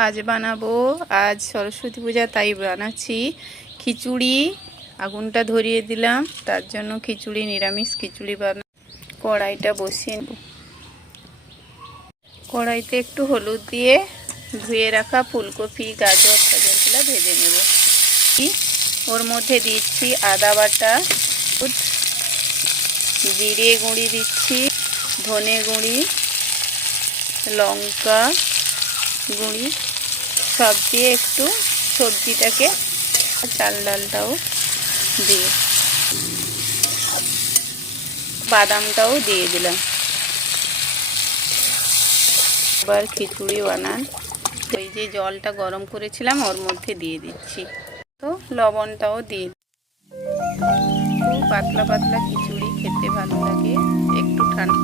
आज বানাবো आज सरस्वती पूजा তাই বানাচ্ছি খিচুড়ি। আগুনটা ধরিয়ে দিলাম, তার জন্য খিচুড়ি, নিরামিষ খিচুড়ি বানা। কড়াইটা বসিয়ে নেব। কড়াইতে একটু হলুদ দিয়ে ধুয়ে রাখা ফুলকপি, গাজর টাজরগুলো ভেজে নেব। ওর মধ্যে দিচ্ছি আদা বাটা, জিরে গুঁড়ি দিচ্ছি, ধনে গুঁড়ি, লঙ্কা গুঁড়ি সব দিয়ে একটু সবজিটাকে, চাল ডালটাও দিয়ে, বাদামটাও দিয়ে দিলাম। এবার খিচুড়ি বানান। ওই যে জলটা গরম করেছিলাম ওর মধ্যে দিয়ে দিচ্ছি, তো লবণটাও দিয়ে। খুব পাতলা পাতলা খিচুড়ি খেতে ভালো লাগে, একটু ঠান্ডা।